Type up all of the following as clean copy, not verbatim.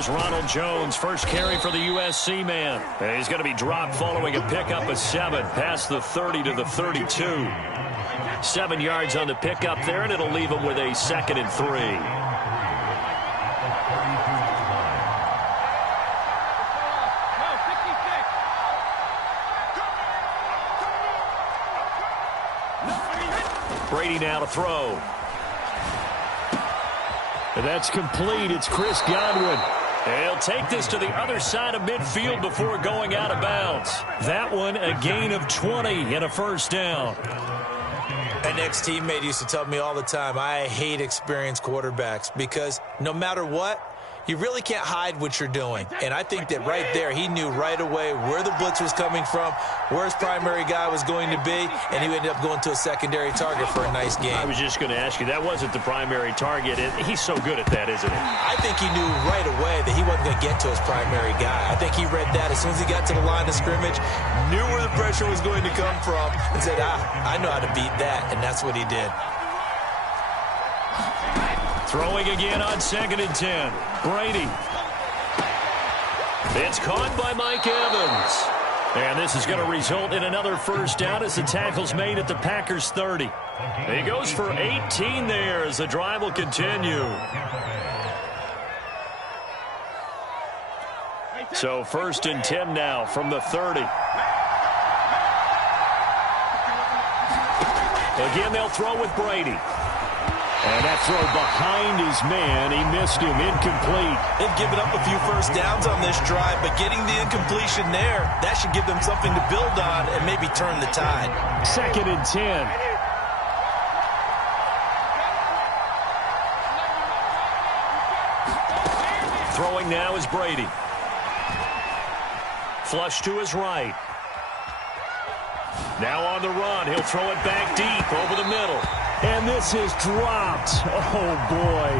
Here's Ronald Jones, first carry for the USC man. And he's going to be dropped following a pickup of 7 past the 30 to the 32. 7 yards on the pickup there, and it'll leave him with a 2nd and 3. Brady now to throw. And that's complete. It's Chris Godwin. And he'll take this to the other side of midfield before going out of bounds. That one, a gain of 20 and a first down. An ex-teammate used to tell me all the time, I hate experienced quarterbacks because no matter what, you really can't hide what you're doing. And I think that right there, he knew right away where the blitz was coming from, where his primary guy was going to be, and he ended up going to a secondary target for a nice game. I was just going to ask you, that wasn't the primary target. He's so good at that, isn't he? I think he knew right away that he wasn't going to get to his primary guy. I think he read that as soon as he got to the line of scrimmage, knew where the pressure was going to come from, and said, I know how to beat that, and that's what he did. Throwing again on 2nd and 10. Brady. It's caught by Mike Evans. And this is going to result in another first down as the tackle's made at the Packers 30. He goes for 18 there as the drive will continue. So 1st and 10 now from the 30. Again, they'll throw with Brady. And that throw behind his man, he missed him, incomplete. They've given up a few first downs on this drive, but getting the incompletion there, that should give them something to build on and maybe turn the tide. 2nd and 10. Throwing now is Brady. Flush to his right. Now on the run, he'll throw it back deep over the middle. And this is dropped. Oh, boy.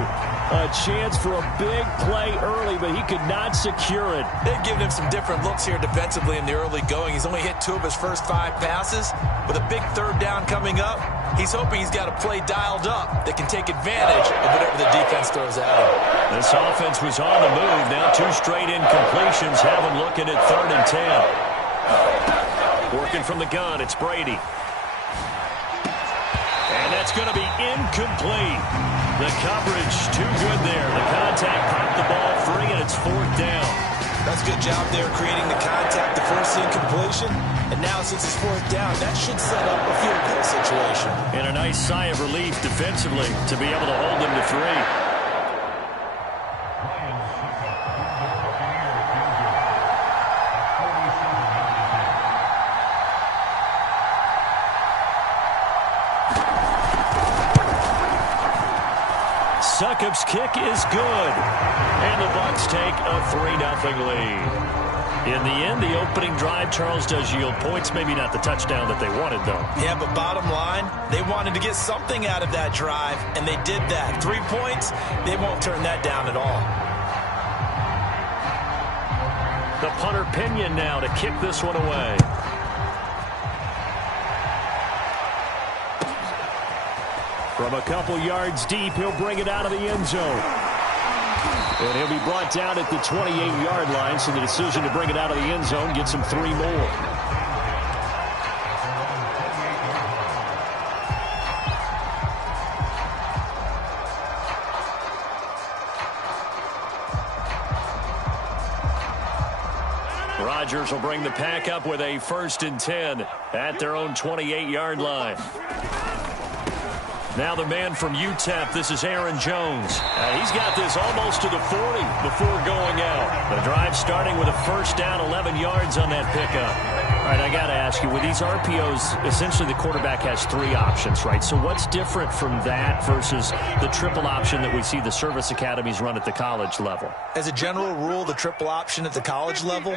A chance for a big play early, but he could not secure it. They've given him some different looks here defensively in the early going. He's only hit 2 of his first 5 passes. With a big 3rd down coming up, he's hoping he's got a play dialed up that can take advantage of whatever the defense throws at him. This offense was on the move. Now 2 straight incompletions have him looking at 3rd and 10. Working from the gun, it's Brady. And that's going to be incomplete. The coverage too good there. The contact popped the ball free, and it's 4th down. That's a good job there creating the contact to force the incompletion. And now since it's 4th down, that should set up a field goal situation. And a nice sigh of relief defensively to be able to hold them to 3. Succop's kick is good. And the Bucs take a 3-0 lead. In the end, the opening drive, Charles, does yield points. Maybe not the touchdown that they wanted, though. Yeah, but bottom line, they wanted to get something out of that drive, and they did that. 3 points, they won't turn that down at all. The punter Pinion now to kick this one away. From a couple yards deep, he'll bring it out of the end zone. And he'll be brought down at the 28-yard line, so the decision to bring it out of the end zone gets him 3 more. Rodgers will bring the pack up with a 1st and 10 at their own 28-yard line. Now the man from UTEP, this is Aaron Jones. He's got this almost to the 40 before going out. The drive starting with a first down, 11 yards on that pickup. All right, I got to ask you, with these RPOs, essentially the quarterback has 3 options, right? So what's different from that versus the triple option that we see the service academies run at the college level? As a general rule, the triple option at the college level,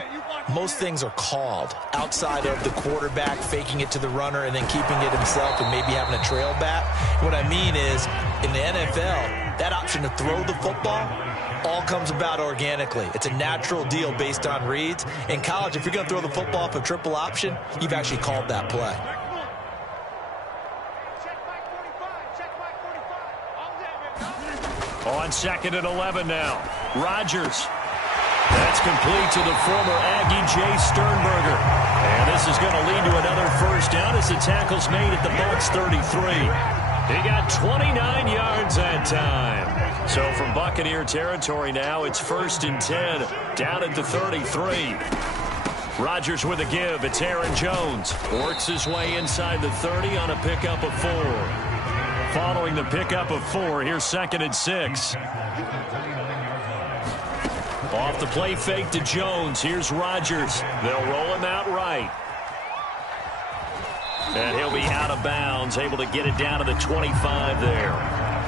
most things are called outside of the quarterback faking it to the runner and then keeping it himself and maybe having a trail back. What I mean is, in the NFL, that option to throw the football all comes about organically. It's a natural deal based on reads. In college, if you're going to throw the football off a triple option, you've actually called that play. On 2nd and 11 now. Rodgers complete to the former Aggie, Jay Sternberger. And this is going to lead to another first down as the tackle's made at the Bucs 33. He got 29 yards that time. So from Buccaneer territory now, it's 1st and 10, down at the 33. Rodgers with a give. It's Aaron Jones. Works his way inside the 30 on a pickup of 4. Following the pickup of 4, here's 2nd and 6. Off the play fake to Jones. Here's Rodgers. They'll roll him out right. And he'll be out of bounds, able to get it down to the 25 there.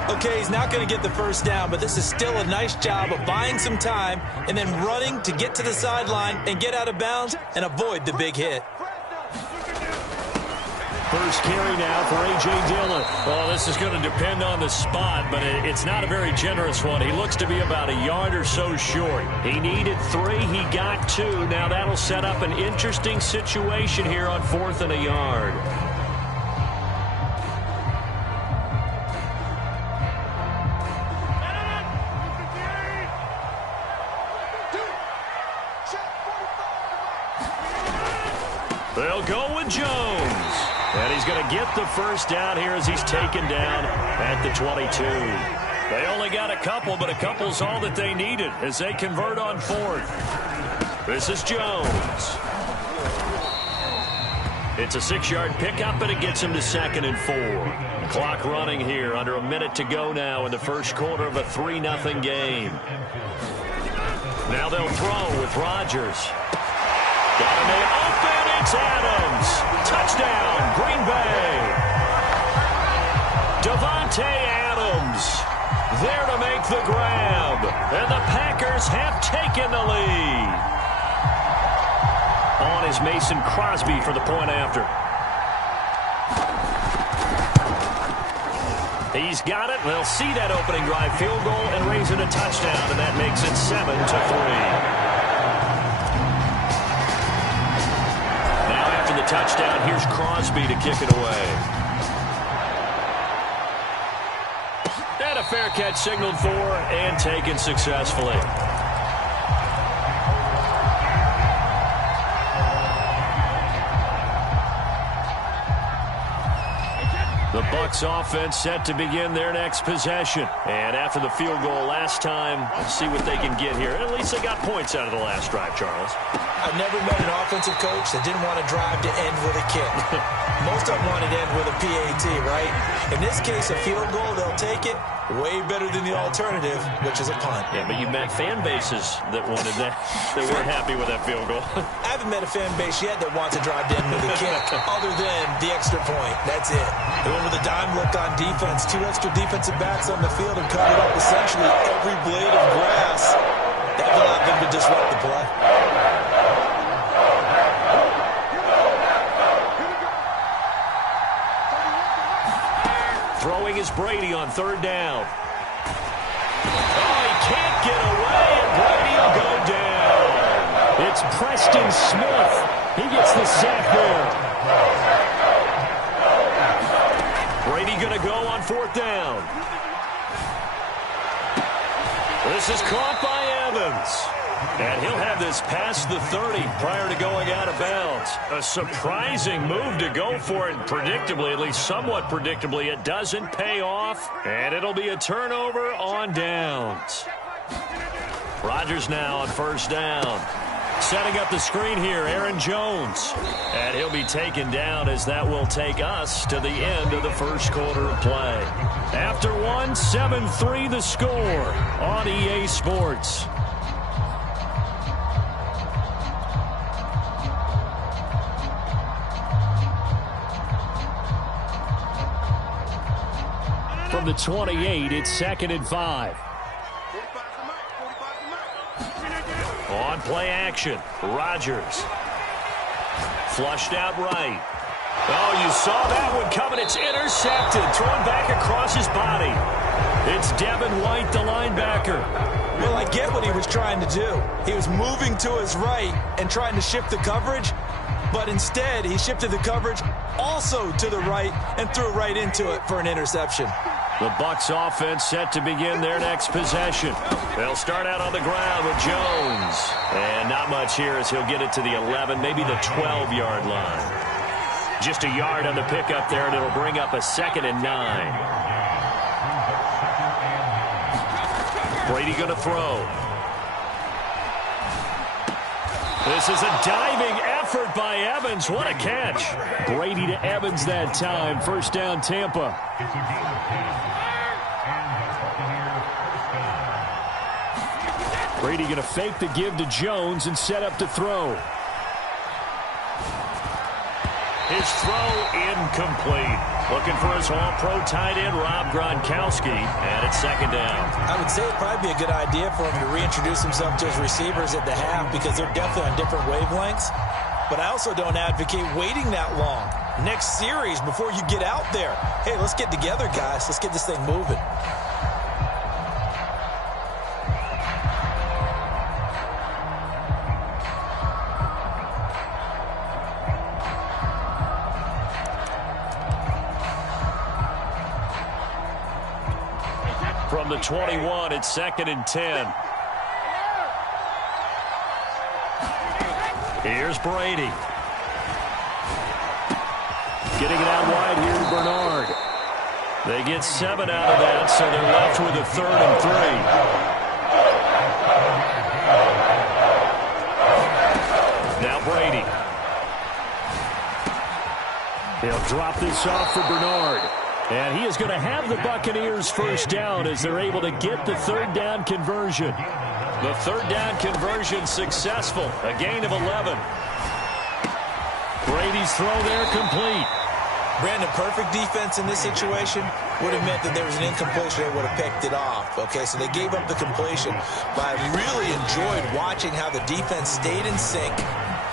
Okay, he's not going to get the first down, but this is still a nice job of buying some time and then running to get to the sideline and get out of bounds and avoid the big hit. First carry now for A.J. Dillon. Well, this is going to depend on the spot, but it's not a very generous one. He looks to be about a yard or so short. He needed 3. He got 2. Now that'll set up an interesting situation here on 4th and a yard. They'll go with Jones. And he's going to get the first down here as he's taken down at the 22. They only got a couple, but a couple's all that they needed as they convert on 4th. This is Jones. It's a 6-yard pickup, and it gets him to 2nd and 4. Clock running here, under a minute to go now in the first quarter of a 3-0 game. Now they'll throw with Rodgers. Got a man open. It's Adams. Touchdown, Green Bay. Davante Adams there to make the grab. And the Packers have taken the lead. On is Mason Crosby for the point after. He's got it. They'll see that opening drive field goal and raise it a touchdown, and that makes it 7-3. Touchdown. Here's Crosby to kick it away. And a fair catch signaled for and taken successfully. The Bucs offense set to begin their next possession. And after the field goal last time, see what they can get here. And at least they got points out of the last drive, Charles. I've never met an offensive coach that didn't want to drive to end with a kick. Most of them wanted to end with a PAT, right? In this case, a field goal, they'll take it. Way better than the alternative, which is a punt. Yeah, but you met fan bases that wanted that. They weren't happy with that field goal. I haven't met a fan base yet that wants to drive to end with a kick, other than the extra point. That's it. They went with a dime look on defense. 2 extra defensive backs on the field and covered up essentially every blade of grass. That allowed them to disrupt the play. Throwing is Brady on 3rd down. Oh, he can't get away, and Brady will go down. It's Preston Smith. He gets the sack there. Brady going to go on 4th down. This is caught by Evans. And he'll have this past the 30 prior to going out of bounds. A surprising move to go for it. Predictably, at least somewhat predictably, it doesn't pay off. And it'll be a turnover on downs. Rodgers now on 1st down. Setting up the screen here, Aaron Jones. And he'll be taken down as that will take us to the end of the first quarter of play. After one, 7-3 the score on EA Sports. From the 28, it's 2nd and 5. On play action, Rodgers. Flushed out right. Oh, you saw that one coming. It's intercepted, thrown back across his body. It's Devin White, the linebacker. Well, I get what he was trying to do. He was moving to his right and trying to shift the coverage, but instead he shifted the coverage also to the right and threw right into it for an interception. The Bucs offense set to begin their next possession. They'll start out on the ground with Jones. And not much here as he'll get it to the 11, maybe the 12-yard line. Just a yard on the pickup there, and it'll bring up a 2nd and 9. Brady going to throw. This is a diving effort by Evans. What a catch. Brady to Evans that time. First down, Tampa. Brady going to fake the give to Jones and set up to throw. His throw incomplete. Looking for his all-pro tight end, Rob Gronkowski, and it's 2nd down. I would say it'd probably be a good idea for him to reintroduce himself to his receivers at the half because they're definitely on different wavelengths. But I also don't advocate waiting that long. Next series before you get out there. Hey, let's get together, guys. Let's get this thing moving. From the 21, it's 2nd and 10. Here's Brady. Getting it out wide here to Bernard. They get 7 out of that, so they're left with a 3rd and 3. Now Brady. He'll drop this off for Bernard. And he is going to have the Buccaneers first down as they're able to get the 3rd down conversion. The 3rd down conversion successful. A gain of 11. Brady's throw there complete. Brandon, perfect defense in this situation would have meant that there was an incompletion. They would have picked it off. Okay, so they gave up the completion. But I really enjoyed watching how the defense stayed in sync,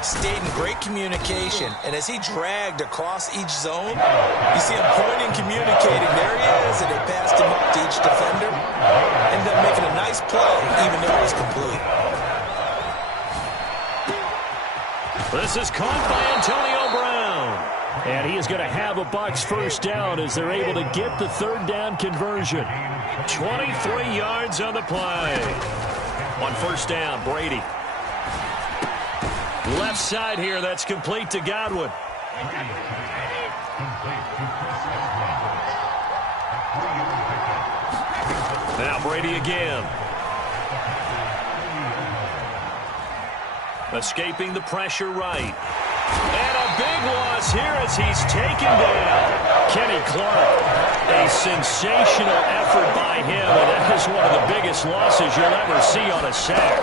stayed in great communication, and as he dragged across each zone, you see him pointing, communicating. There he is, and they passed him up to each defender. Ended up making a nice play, even though it was complete. This is caught by Antonio Brown. And he is going to have a Bucs first down as they're able to get the 3rd down conversion. 23 yards on the play. On first down, Brady. Left side here, that's complete to Godwin. Now Brady again. Escaping the pressure right. And a big loss here as he's taken down. Kenny Clark, a sensational effort by him, and that is one of the biggest losses you'll ever see on a sack.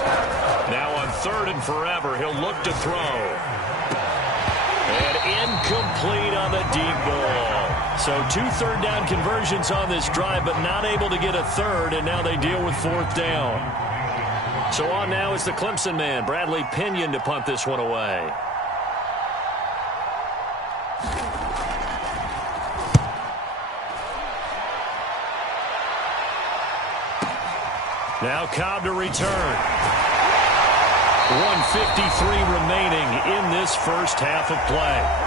Now on 3rd and forever, he'll look to throw. And incomplete on the deep ball. So 2 3rd down conversions on this drive, but not able to get a 3rd, and now they deal with 4th down. So on now is the Clemson man, Bradley Pinion, to punt this one away. Now Cobb to return. 1:53 remaining in this first half of play.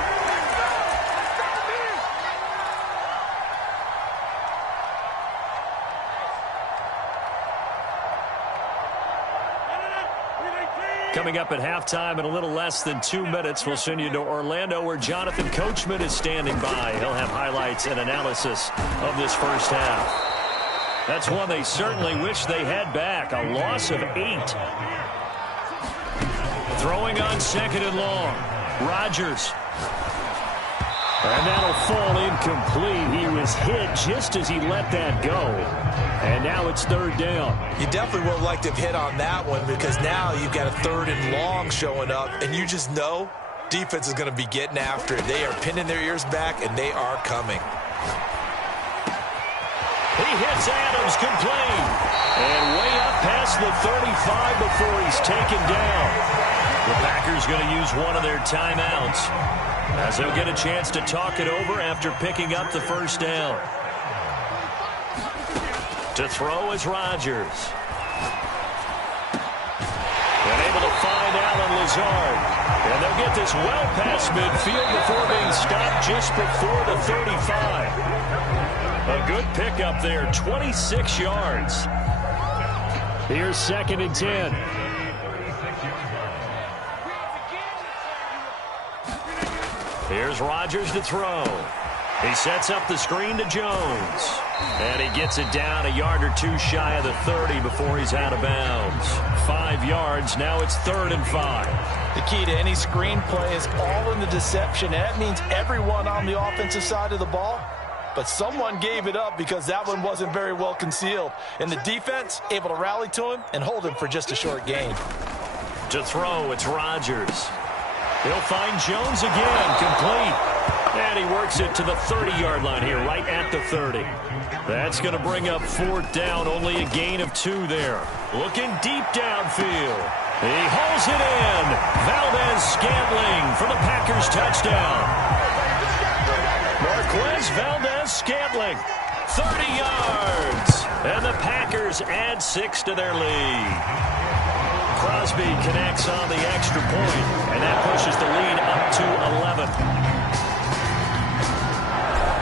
Coming up at halftime in a little less than 2 minutes, we'll send you to Orlando where Jonathan Coachman is standing by. He'll have highlights and analysis of this first half. That's one they certainly wish they had back. A loss of 8. Throwing on 2nd and long. Rodgers. And that'll fall incomplete. He was hit just as he let that go. And now it's 3rd down. You definitely would have liked to have hit on that one because now you've got a 3rd and long showing up, and you just know defense is going to be getting after it. They are pinning their ears back, and they are coming. He hits Adams complete. And way up past the 35 before he's taken down. The Packers going to use one of their timeouts as they'll get a chance to talk it over after picking up the first down. To throw is Rodgers. And able to find Allen Lazard. And they'll get this well past midfield before being stopped just before the 35. A good pickup there, 26 yards. Here's 2nd and 10. Here's Rodgers to throw. He sets up the screen to Jones. And he gets it down a yard or two shy of the 30 before he's out of bounds. 5 yards. Now it's 3rd and 5. The key to any screen play is all in the deception. And that means everyone on the offensive side of the ball. But someone gave it up because that one wasn't very well concealed. And the defense able to rally to him and hold him for just a short gain. To throw, it's Rodgers. He'll find Jones again, complete. And he works it to the 30-yard line here, right at the 30. That's going to bring up 4th down, only a gain of 2 there. Looking deep downfield. He hauls it in. Valdez-Scantling for the Packers touchdown. Marquez Valdez-Scantling, 30 yards. And the Packers add 6 to their lead. Crosby connects on the extra point, and that pushes the lead up to 11.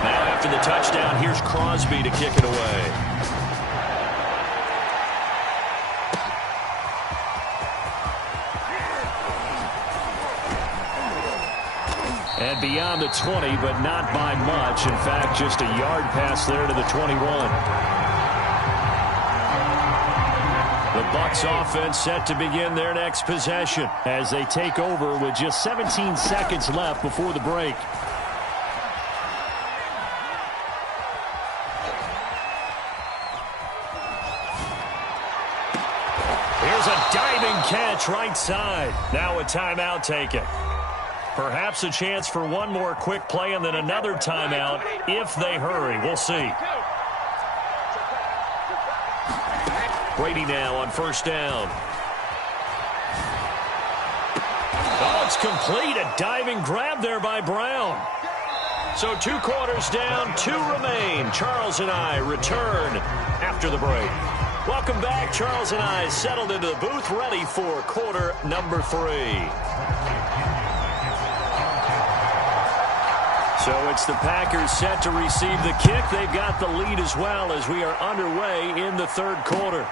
Now after the touchdown, here's Crosby to kick it away. And beyond the 20, but not by much. In fact, just a yard pass there to the 21. The Bucs offense set to begin their next possession as they take over with just 17 seconds left before the break. Here's a diving catch right side. Now a timeout taken. Perhaps a chance for one more quick play and then another timeout if they hurry. We'll see. Brady now on 1st down. Oh, it's complete. A diving grab there by Brown. So 2 quarters down, 2 remain. Charles and I return after the break. Welcome back. Charles and I settled into the booth, ready for quarter number 3. So it's the Packers set to receive the kick. They've got the lead as well as we are underway in the 3rd quarter.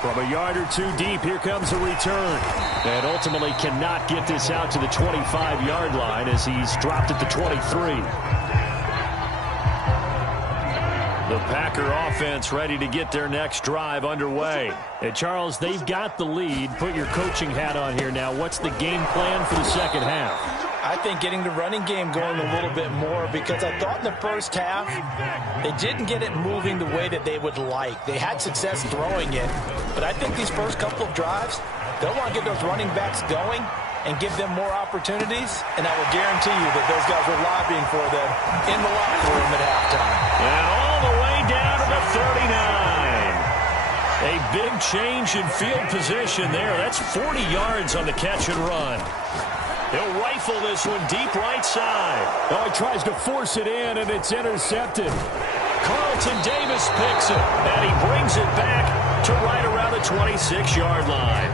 From a yard or 2 deep, here comes a return. And ultimately cannot get this out to the 25-yard line as he's dropped at the 23. The Packer offense ready to get their next drive underway. And Charles, they've got the lead. Put your coaching hat on here now. What's the game plan for the second half? I think getting the running game going a little bit more because I thought in the first half they didn't get it moving the way that they would like. They had success throwing it, but I think these first couple of drives, they'll want to get those running backs going and give them more opportunities, and I will guarantee you that those guys were lobbying for them in the locker room at halftime. And all the way down to the 39. A big change in field position there. That's 40 yards on the catch and run. He'll rifle this one deep right side. Oh, he tries to force it in, and it's intercepted. Carlton Davis picks it, and he brings it back to right around the 26-yard line.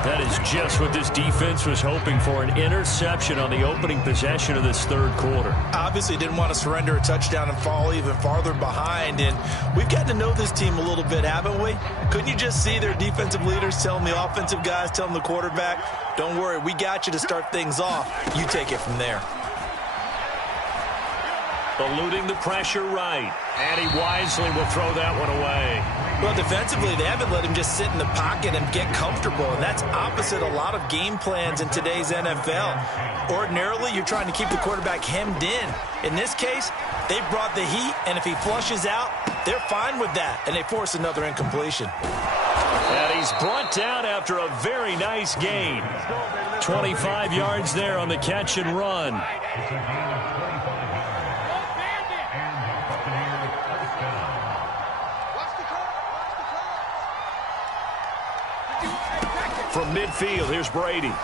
That is just what this defense was hoping for, an interception on the opening possession of this 3rd quarter. Obviously didn't want to surrender a touchdown and fall even farther behind, and we've gotten to know this team a little bit, haven't we? Couldn't you just see their defensive leaders telling the offensive guys, telling the quarterback, don't worry, we got you to start things off. You take it from there. Eluding the pressure right, and he wisely will throw that one away. Well, defensively, they haven't let him just sit in the pocket and get comfortable, and that's opposite a lot of game plans in today's NFL. Ordinarily, you're trying to keep the quarterback hemmed in. In this case, they brought the heat, and if he flushes out, they're fine with that, and they force another incompletion. And he's brought down after a very nice gain. 25 yards there on the catch and run. From midfield, here's Brady. And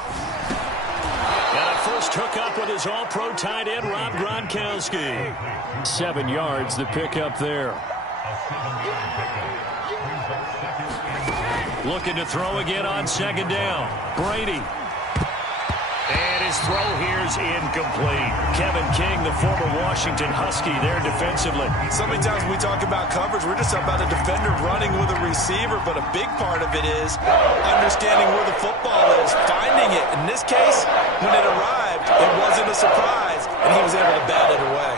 a first hookup with his all-pro tight end, Rob Gronkowski. 7 yards, the pickup there. Looking to throw again on 2nd down. Brady. And His throw here's incomplete. Kevin King, the former Washington Husky, there defensively. So many times we talk about coverage, we're just about a defender running with a receiver, but a big part of it is understanding where the football is, finding it. In this case, when it arrived, it wasn't a surprise, and he was able to bat it away.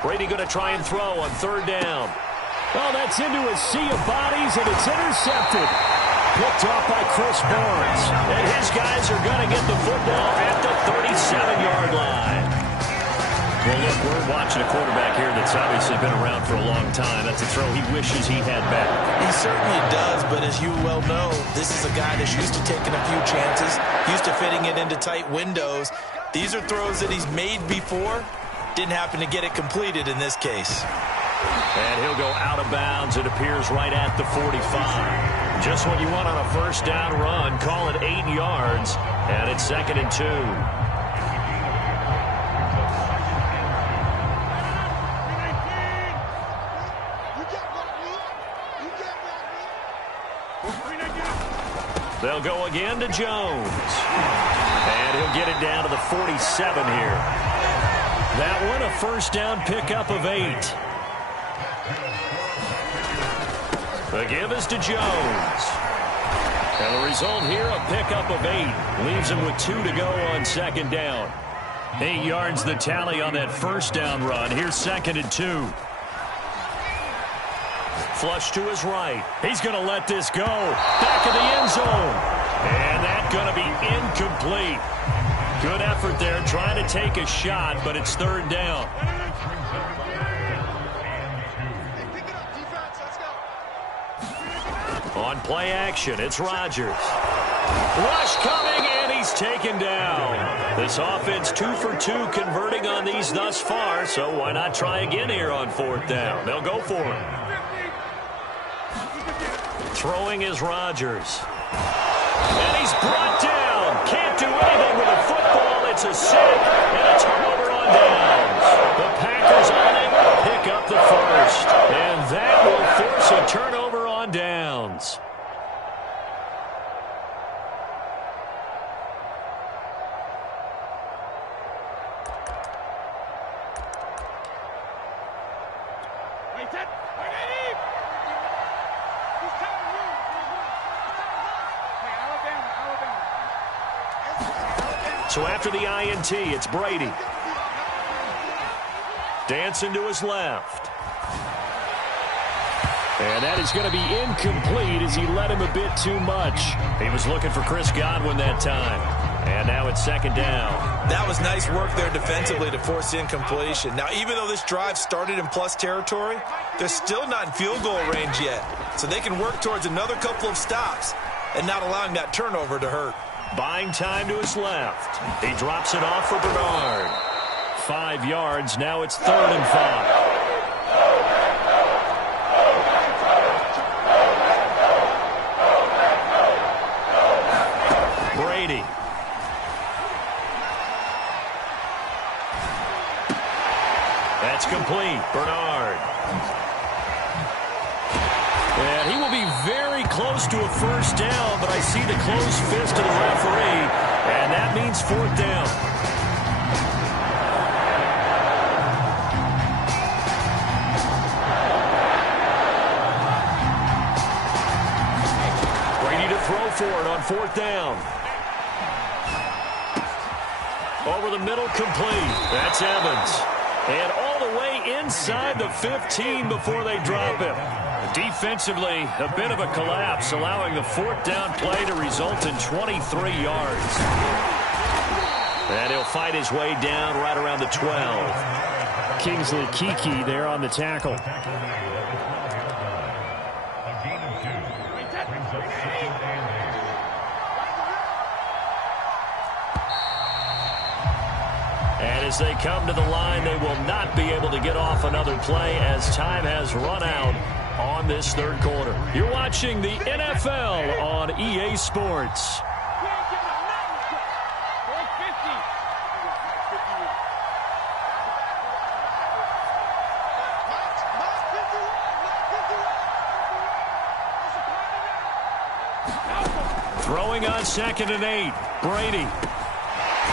Brady going to try and throw on third down. Well, that's into a sea of bodies, and it's intercepted. Picked off by Chris Barnes. And his guys are going to get the football at the 37-yard line. Well, look, we're watching a quarterback here that's obviously been around for a long time. That's a throw he wishes he had back. He certainly does, but as you well know, this is a guy that's used to taking a few chances, used to fitting it into tight windows. These are throws that he's made before. Didn't happen to get it completed in this case. And he'll go out of bounds. It appears right at the 45. Just what you want on a first down run. Call it 8 yards. And it's 2nd and 2. They'll go again to Jones. And he'll get it down to the 47 here. That one, a first down pickup of 8. The give is to Jones. And the result here, a pickup of 8. Leaves him with 2 to go on 2nd down. 8 yards the tally on that first down run. Here's 2nd and 2. Flush to his right. He's going to let this go. Back of the end zone. And that's going to be incomplete. Good effort there, trying to take a shot, but it's 3rd down. On play action, it's Rodgers. Rush coming, and he's taken down. This offense 2 for 2 converting on these thus far, so why not try again here on 4th down? They'll go for it. Throwing is Rodgers. And he's brought down. Can't do anything with a football. It's a sack and a turnover on downs. The Packers unable to pick up the first. And that will force a turnover on downs. So after the INT, it's Brady. Dancing to his left. And that is going to be incomplete as he led him a bit too much. He was looking for Chris Godwin that time. And now it's 2nd down. That was nice work there defensively to force incompletion. Now, even though this drive started in plus territory, they're still not in field goal range yet. So they can work towards another couple of stops and not allowing that turnover to hurt. Buying time to his left. He drops it off for Bernard. 5 yards. Now it's 3rd and 5. Brady. That's complete. Bernard. And he will be very close to a first down, but I see the closed fist of the referee, and that means 4th down. Brady to throw for it on 4th down. Over the middle, complete. That's Evans. And all the way inside the 15 before they drop him. Defensively, a bit of a collapse, allowing the 4th down play to result in 23 yards. And he'll fight his way down right around the 12. Kingsley Keke there on the tackle. And as they come to the line, they will not be able to get off another play as time has run out on this 3rd quarter. You're watching the NFL on EA Sports. Throwing on 2nd and 8. Brady.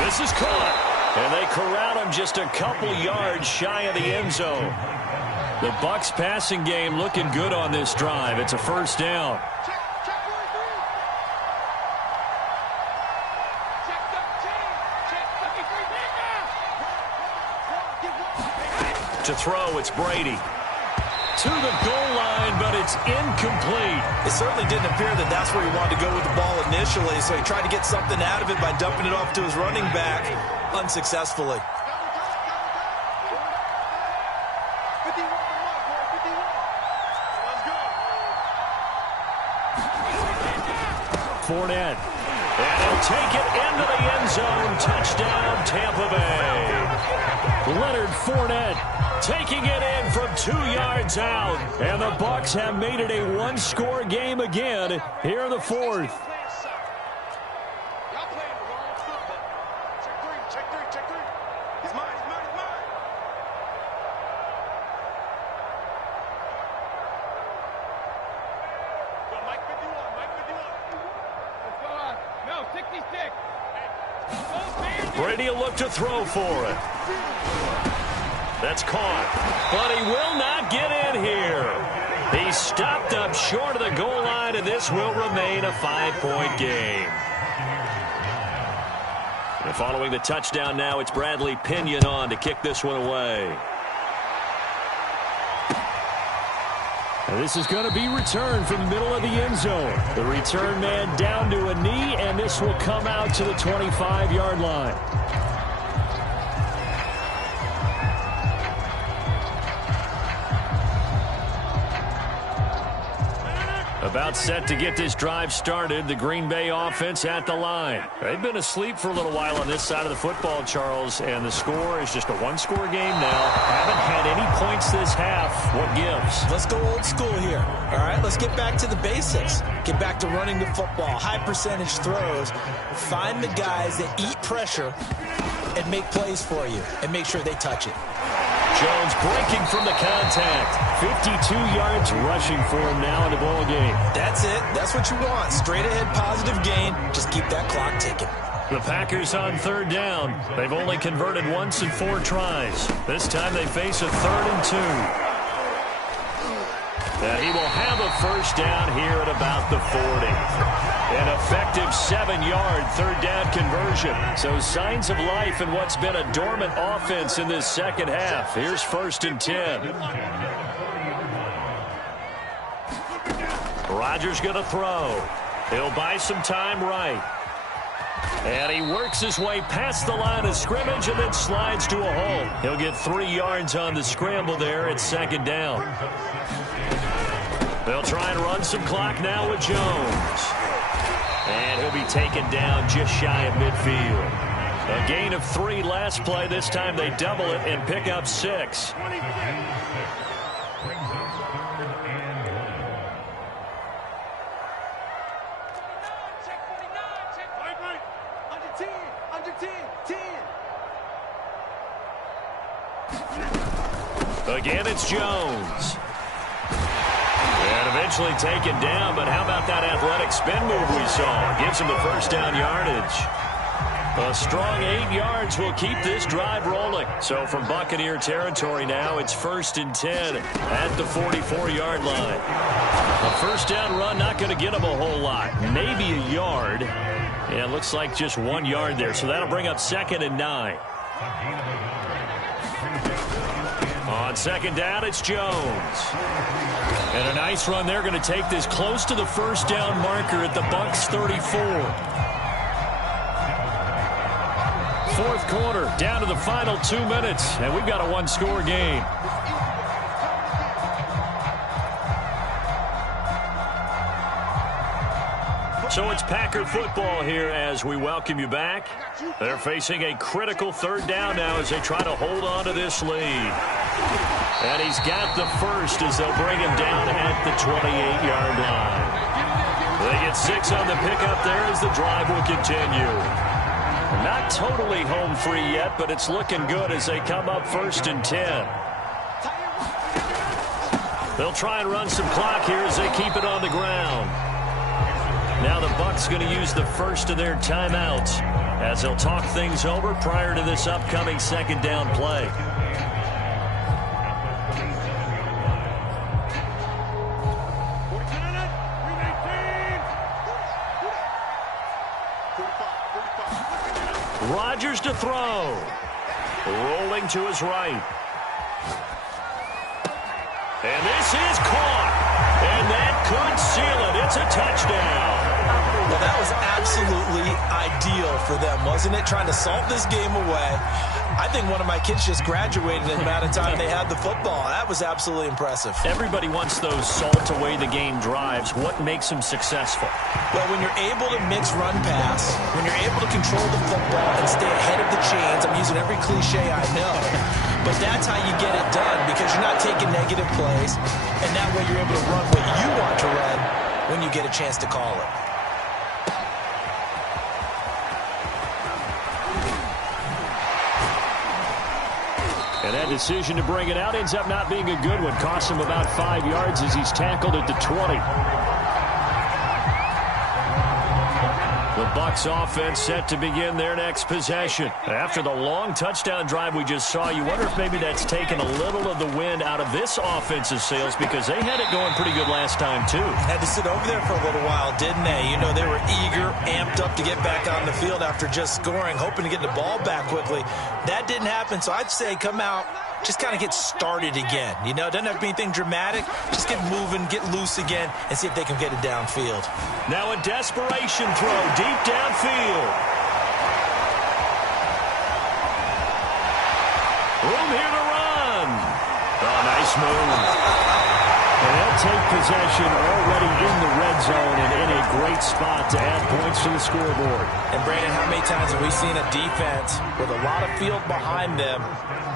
This is caught. And they corral him just a couple yards shy of the end zone. The Bucs passing game looking good on this drive. It's a first down. To throw, it's Brady. To the goal line, but it's incomplete. It certainly didn't appear that that's where he wanted to go with the ball initially, so he tried to get something out of it by dumping it off to his running back unsuccessfully. Fournette. And he'll take it into the end zone. Touchdown, Tampa Bay. Leonard Fournette taking it in from 2 yards out. And the Bucs have made it a one-score game again here in the fourth. Brady will look to throw for it. That's caught. But he will not get in here. He stopped up short of the goal line, and this will remain a 5-point game. And following the touchdown now, it's Bradley Pinion on to kick this one away. And this is going to be returned from the middle of the end zone. The return man down to a knee, and this will come out to the 25-yard line. About set to get this drive started. The Green Bay offense at the line. They've been asleep for a little while on this side of the football, Charles, and the score is just a one-score game now. Haven't had any points this half. What gives? Let's go old school here. All right, let's get back to the basics. Get back to running the football, high percentage throws. Find the guys that eat pressure and make plays for you and make sure they touch it. Jones breaking from the contact. 52 yards rushing for him now in the ball game. That's it. That's what you want. Straight ahead positive gain. Just keep that clock ticking. The Packers on third down. They've only converted once in 4 tries. This time they face a 3rd and 2. And he will have a first down here at about the 40. An effective 7-yard third down conversion. So signs of life in what's been a dormant offense in this second half. Here's 1st and 10. Rodgers going to throw. He'll buy some time right. And he works his way past the line of scrimmage and then slides to a hole. He'll get 3 yards on the scramble there at 2nd down. They'll try and run some clock now with Jones. And he'll be taken down just shy of midfield. A gain of 3 last play. This time they double it and pick up 6. Again, it's Jones. And eventually taken down, but how about that athletic spin move we saw? Gives him the first down yardage. A strong 8 yards will keep this drive rolling. So from Buccaneer territory now, it's 1st and 10 at the 44-yard line. A first down run not going to get him a whole lot. Maybe a yard. Yeah, it looks like just 1 yard there. So that'll bring up 2nd and 9. On 2nd down, it's Jones. And a nice run there, going to take this close to the first down marker at the Bucs 34. 4th quarter, down to the final 2 minutes, and we've got a one-score game. So it's Packer football here as we welcome you back. They're facing a critical 3rd down now as they try to hold on to this lead. And he's got the first as they'll bring him down at the 28-yard line. They get 6 on the pickup there as the drive will continue. Not totally home free yet, but it's looking good as they come up 1st and 10. They'll try and run some clock here as they keep it on the ground. Now the Bucs going to use the first of their timeouts as they'll talk things over prior to this upcoming second down play. Rodgers to throw. Rolling to his right. And this is caught. And that could seal it. It's a touchdown. Well, that was absolutely ideal for them, wasn't it? Trying to salt this game away. I think one of my kids just graduated in the amount of time they had the football. That was absolutely impressive. Everybody wants those salt-away-the-game drives. What makes them successful? Well, when you're able to mix run-pass, when you're able to control the football and stay ahead of the chains, I'm using every cliche I know, but that's how you get it done because you're not taking negative plays, and that way you're able to run what you want to run when you get a chance to call it. And that decision to bring it out ends up not being a good one. Costs him about 5 yards as he's tackled at the 20. The Bucs offense set to begin their next possession. After the long touchdown drive we just saw, you wonder if maybe that's taken a little of the wind out of this offense's sails because they had it going pretty good last time too. Had to sit over there for a little while, didn't they? You know, they were eager, amped up to get back on the field after just scoring, hoping to get the ball back quickly. That didn't happen, so I'd say come out, just kind of get started again. You know, it doesn't have to be anything dramatic. Just get moving, get loose again, and see if they can get it downfield. Now a desperation throw deep downfield. Room here to run. Oh, nice move. And they'll take possession already in the red zone and in a great spot to add points to the scoreboard. And, Brandon, how many times have we seen a defense with a lot of field behind them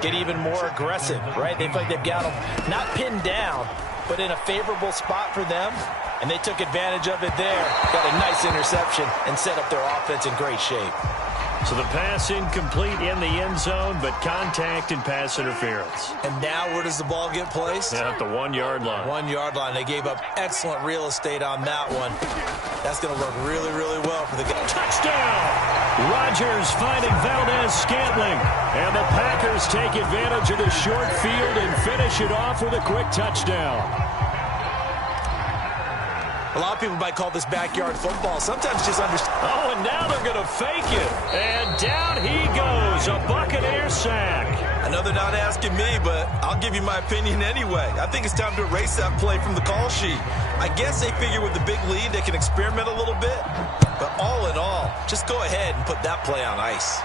get even more aggressive, right? They feel like they've got them not pinned down, but in a favorable spot for them, and they took advantage of it there. Got a nice interception and set up their offense in great shape. So the pass incomplete in the end zone, but contact and pass interference. And now where does the ball get placed? At the 1 yard line. 1 yard line. They gave up excellent real estate on that one. That's going to work really, really well for the guy. Touchdown! Rodgers finding Valdez-Scantling. And the Packers take advantage of the short field and finish it off with a quick touchdown. A lot of people might call this backyard football. Sometimes just understand. Oh, and now they're going to fake it. And down he goes. A Buccaneer sack. I know they're not asking me, but I'll give you my opinion anyway. I think it's time to erase that play from the call sheet. I guess they figure with the big lead they can experiment a little bit. But all in all, just go ahead and put that play on ice.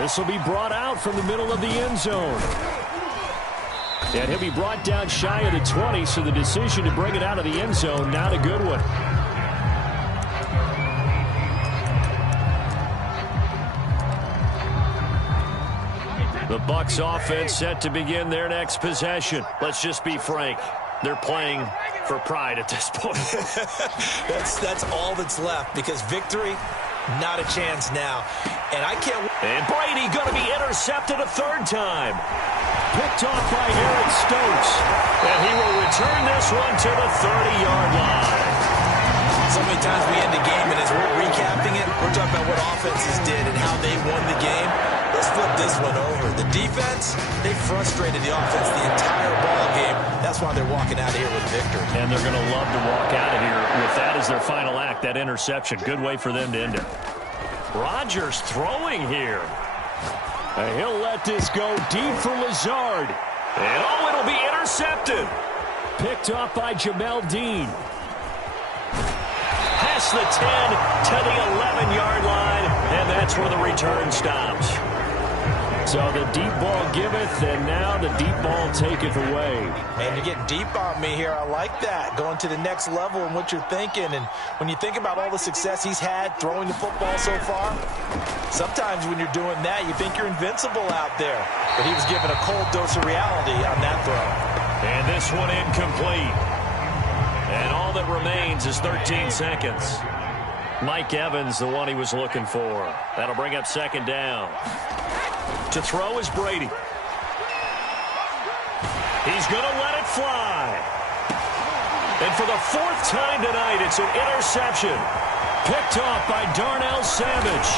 This will be brought out from the middle of the end zone. And he'll be brought down shy of the 20, so the decision to bring it out of the end zone, not a good one. The Bucs offense set to begin their next possession. Let's just be frank. They're playing for pride at this point. That's all that's left because victory, not a chance now. And I can't. And Brady going to be intercepted a third time. Picked off by Eric Stokes. And he will return this one to the 30-yard line. So many times we end the game, and as we're recapping it, we're talking about what offenses did and how they won the game. Let's flip this one over. The defense, they frustrated the offense the entire ball game. That's why they're walking out of here with a victory. And they're going to love to walk out of here with that as their final act, that interception. Good way for them to end it. Rodgers throwing here. And he'll let this go deep for Lazard. And oh, it'll be intercepted. Picked off by Jamel Dean. Past the 10 to the 11-yard line, and that's where the return stops. So the deep ball giveth, and now the deep ball taketh away. Man, you're getting deep on me here. I like that. Going to the next level in what you're thinking. And when you think about all the success he's had throwing the football so far, sometimes when you're doing that, you think you're invincible out there. But he was given a cold dose of reality on that throw. And this one incomplete. And all that remains is 13 seconds. Mike Evans, the one he was looking for. That'll bring up second down. To throw is Brady. He's going to let it fly. And for the fourth time tonight, it's an interception. Picked off by Darnell Savage.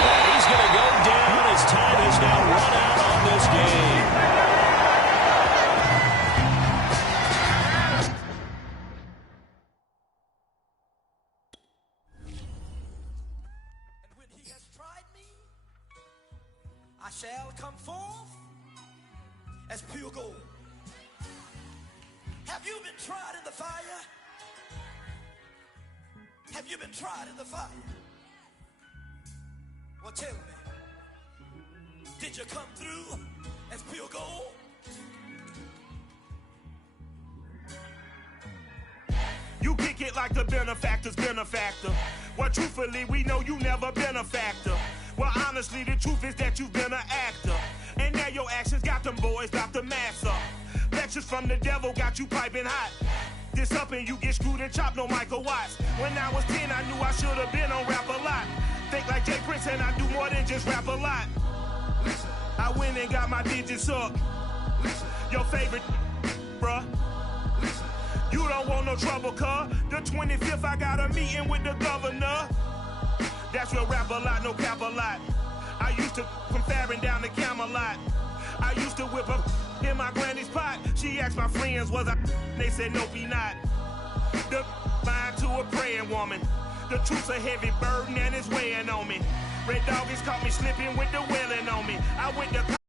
And he's going to go down as time has now run out on this game. And when he has tried me, I shall come forth as pure gold. Have you been tried in the fire? Have you been tried in the fire? Well, tell me, did you come through as pure gold? You kick it like the benefactor's benefactor. Well, truthfully, we know you never been a factor. Well, honestly, the truth is that you've been an actor. And now your actions got them boys about to mass up. Lectures from the devil got you piping hot. This up and you get screwed and chopped, no Michael Watts. When I was 10, I knew I should have been on Rap a Lot. Think like Jay Prince and I do more than just rap a lot. I went and got my digits up. Your favorite, bruh. You don't want no trouble, cuz. The 25th, I got a meeting with the governor. That's real Rap a Lot, no cap a lot. I used to from Farron down to Camelot. I used to whip up in my granny's pot. She asked my friends, was I? They said, no, be not. The fine to a praying woman. The truth's a heavy burden and it's weighing on me. Red Dog has caught me slipping with the wailing on me. I went to